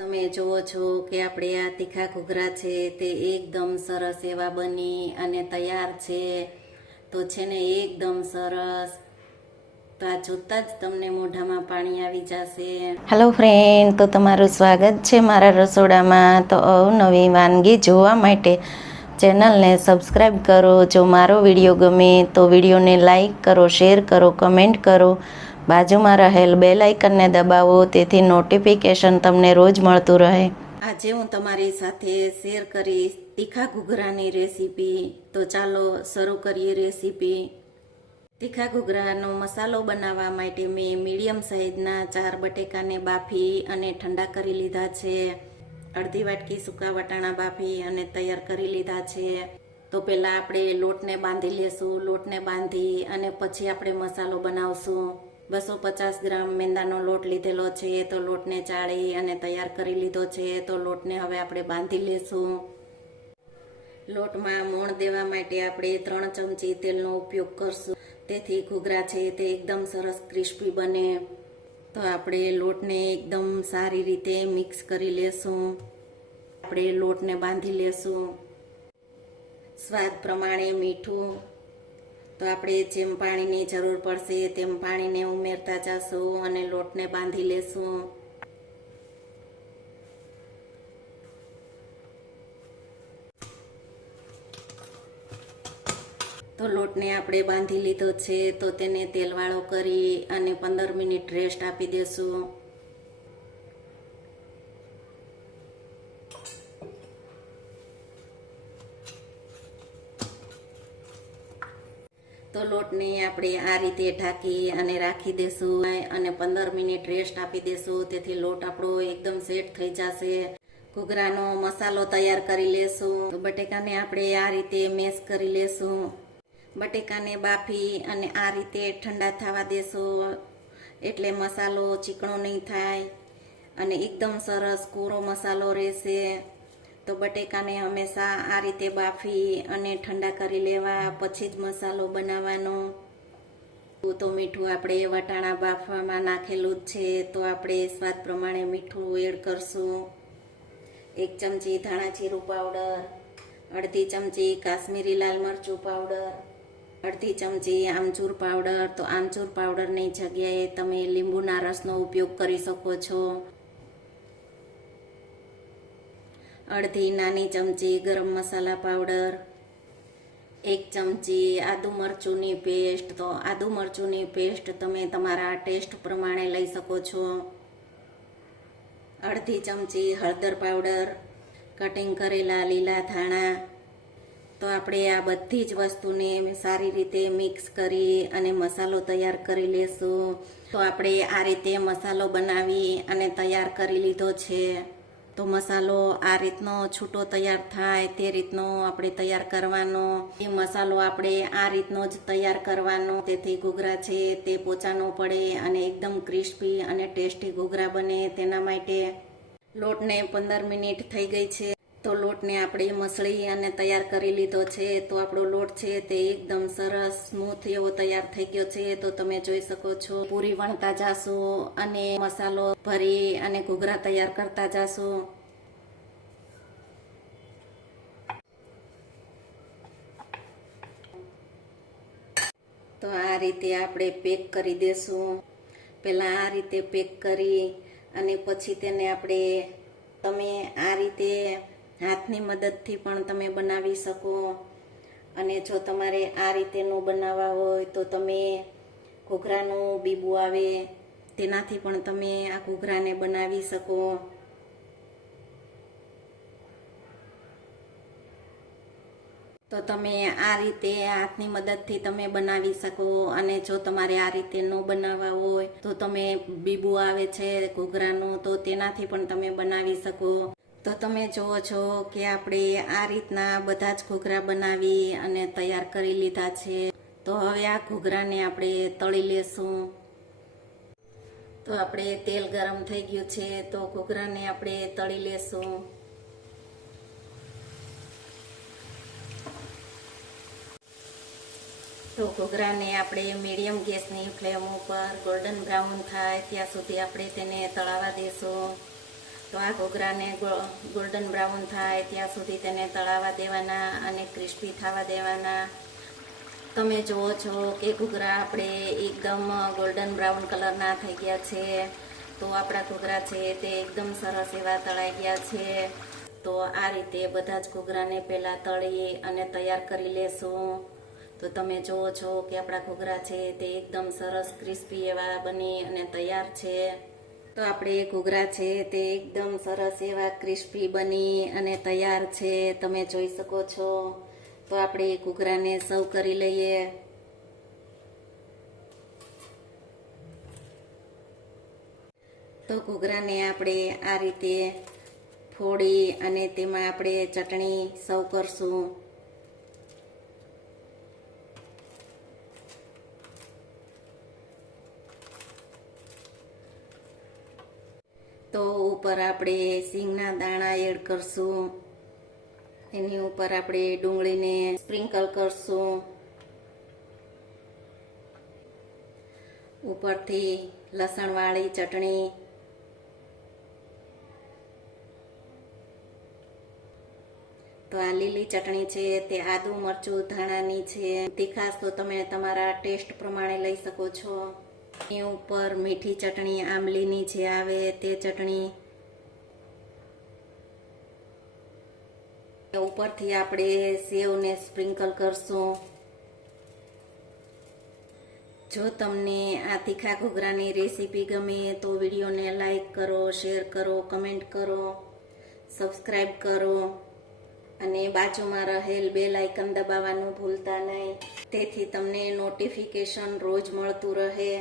તમે જુઓ છો કે આપણે આ તીખા ઘૂઘરા છે તે એકદમ સરસ એવા બની અને તૈયાર છે. તો છે ને એકદમ સરસ. તો આ જોતા જ તમને મોઢામાં પાણી આવી જશે. હેલો ફ્રેન્ડ તો તમારું સ્વાગત છે મારા રસોડામાં. તો અવનવી વાનગી જોવા માટે ચેનલને સબસ્ક્રાઈબ કરો. જો મારો વીડિયો ગમે તો વિડીયોને લાઈક કરો, શેર કરો, કમેન્ટ કરો. બાજુમાં રહેલ બેલ આઇકનને દબાવો, તેથી નોટિફિકેશન તમને રોજ મળતું રહે. આજે હું તમારી સાથે શેર કરીશ તીખા ઘૂઘરાની રેસીપી. તો ચાલો શરૂ કરીએ રેસીપી. તીખા ઘૂઘરાનો મસાલો બનાવવા માટે મેં મીડિયમ સાઇઝના ચાર બટેકાને બાફી અને ઠંડા કરી લીધા છે. અડધી વાટકી સૂકા વટાણા બાફી અને તૈયાર કરી લીધા છે. તો પહેલાં આપણે લોટને બાંધી લેશું, લોટને બાંધી અને પછી આપણે મસાલો બનાવશું. બસો પચાસ ગ્રામ મેંદાનો લોટ લીધેલો છે તો લોટને ચાળી અને તૈયાર કરી લીધો છે તો લોટને હવે આપણે બાંધી લેશું. લોટમાં મોણ દેવા માટે આપણે ત્રણ ચમચી તેલનો ઉપયોગ કરશું. તેથી ઘૂઘરા છે તે એકદમ સરસ ક્રિસ્પી બને. તો આપણે લોટને એકદમ સારી રીતે મિક્સ કરી લેશું. આપણે લોટને બાંધી લેશું. સ્વાદ પ્રમાણે મીઠું તો આપણે જેમ પાણીની જરૂર પડશે તેમ પાણીને ઉમેરતા જશું અને લોટને બાંધી લેશું. તો લોટને આપણે બાંધી લીધો છે, તો તેને તેલવાળો કરી અને પંદર મિનિટ રેસ્ટ આપી દેશું. તો લોટને આપણે આ રીતે ઢાંકી અને રાખી દેશું. અને પંદર મિનિટ રેસ્ટ આપી દેશું. તેથી લોટ આપણો એકદમ સેટ થઈ જશે. ઘૂઘરાનો મસાલો તૈયાર કરી લેશું. બટેકાને આપણે આ રીતે મેશ કરી લેશું. બટેકાને બાફી અને આ રીતે ઠંડા થવા દેશું. એટલે મસાલો ચીકણો નહીં થાય. અને એકદમ સરસ કોરો મસાલો રહેશે. તો બટેકાને હંમેશા આ રીતે બાફી અને ઠંડા કરી લેવા, પછી જ મસાલો બનાવવાનો. તો મીઠું આપણે વટાણા બાફવામાં નાખેલું જ છે, તો આપણે સ્વાદ પ્રમાણે મીઠું એડ કરશું. એક ચમચી ધાણા જીરું પાવડર, અડધી ચમચી કાશ્મીરી લાલ મરચું પાવડર, અડધી ચમચી આમચૂર પાવડર. તો આમચૂર પાવડરની જગ્યાએ તમે લીંબુના રસનો ઉપયોગ કરી શકો છો. અડધી નાની ચમચી ગરમ મસાલા પાવડર, એક ચમચી આદુ મરચુંની પેસ્ટ. તો આદુ મરચુંની પેસ્ટ તમે તમારા ટેસ્ટ પ્રમાણે લઈ શકો છો. અડધી ચમચી હળદર પાવડર, કટિંગ કરેલા લીલા ધાણા. તો આપણે આ બધી જ વસ્તુને સારી રીતે મિક્સ કરી અને મસાલો તૈયાર કરી લેશું. તો આપણે આ રીતે મસાલો બનાવી અને તૈયાર કરી લીધો છે. તો મસાલો આ રીતનો છૂટો તૈયાર થાય, તે રીતનો આપણે તૈયાર કરવાનો. એ મસાલો આપણે આ રીતનો જ તૈયાર કરવાનો. તેથી ઘૂઘરા છે તે પોચા ન પડે અને એકદમ ક્રિસ્પી અને ટેસ્ટી ઘૂઘરા બને તેના માટે લોટને પંદર મિનિટ થઈ ગઈ છે. તો લોટને આપણે મસળી અને તૈયાર કરી લીધો છે, તો આપણો લોટ છે તે એકદમ સરસ સ્મૂથ એવો તૈયાર થઈ ગયો છે, તો તમે જોઈ શકો છો. પૂરી વણતા જાશો અને મસાલો ભરી અને ઘૂઘરા તૈયાર કરતા જાશો. તો આ રીતે આપણે પેક કરી દેશું. પહેલાં આ રીતે પેક કરી અને પછી તેને આપણે તમે આ રીતે હાથની મદદથી પણ તમે બનાવી શકો. અને જો તમારે આ રીતેનું બનાવવા હોય તો તમે ઘૂઘરાનું બીબું આવે, તેનાથી પણ તમે આ ઘૂઘરાને બનાવી શકો. તો તમે આ રીતે હાથની મદદથી તમે બનાવી શકો અને જો તમારે આ રીતે ન બનાવવા હોય તો તમે બીબું આવે છે, ઘૂઘરાનું, તો તેનાથી પણ તમે બનાવી શકો. તો તમે જુઓ છો કે આપણે આ રીતના બધા જ ઘૂઘરા બનાવી અને તૈયાર કરી લીધા છે. તો હવે આ ઘૂઘરાને આપણે તળી લેશું. તો આપણે તેલ ગરમ થઈ ગયું છે, તો ઘૂઘરાને આપણે તળી લેશું. તો ઘૂઘરાને આપણે મીડિયમ ગેસની ફ્લેમ ઉપર ગોલ્ડન બ્રાઉન થાય ત્યાં સુધી આપણે તેને તળાવા દેશું. તો આ ઘોઘરાને ગોલ્ડન બ્રાઉન થાય, ત્યાં સુધી તેને તળાવા દેવાના અને ક્રિસ્પી થવા દેવાના. તમે જુઓ છો કે ઘૂઘરા આપણે એકદમ ગોલ્ડન બ્રાઉન કલરના થઈ ગયા છે. તો આપણા ઘૂઘરા છે તે એકદમ સરસ એવા તળાઈ ગયા છે. તો આ રીતે બધા જ ઘૂઘરાને પહેલાં તળી અને તૈયાર કરી લેશું. તો તમે જુઓ છો કે આપણા ઘૂઘરા છે તે એકદમ સરસ ક્રિસ્પી એવા બની અને તૈયાર છે. તો આપણે ઘૂઘરા છે તે એકદમ સરસ એવા ક્રિસ્પી બની અને તૈયાર છે. તમે જોઈ શકો છો. તો આપણે ઘૂઘરાને સર્વ કરી લઈએ. તો ઘૂઘરાને આપણે આ રીતે ફોડી અને તેમાં આપણે ચટણી સર્વ કરશું. તો ઉપર આપણે સિંગના દાણા એડ કરશું. એની ઉપર આપણે ડુંગળીને સ્પ્રિંકલ કરશું. ઉપરથી લસણવાળી ચટણી. તો આ લીલી ચટણી છે, તે આદુ મરચું ધાણાની છે. તીખાશ તો તમે તમારા ટેસ્ટ પ્રમાણે લઈ શકો છો. એની ઉપર મીઠી ચટણી, આંબલીની જે આવે તે ચટણી. ઉપરથી આપણે સેવને સ્પ્રિંકલ કરશું. જો તમને આ તીખા ઘૂઘરાની રેસીપી ગમે તો વિડીયોને લાઈક કરો, શેર કરો, કમેન્ટ કરો સબસ્ક્રાઈબ કરો અને બાજુમાં રહેલ બે લાઇકન દબાવવાનું ભૂલતા નહીં. તેથી તમને નોટિફિકેશન રોજ મળતું રહે.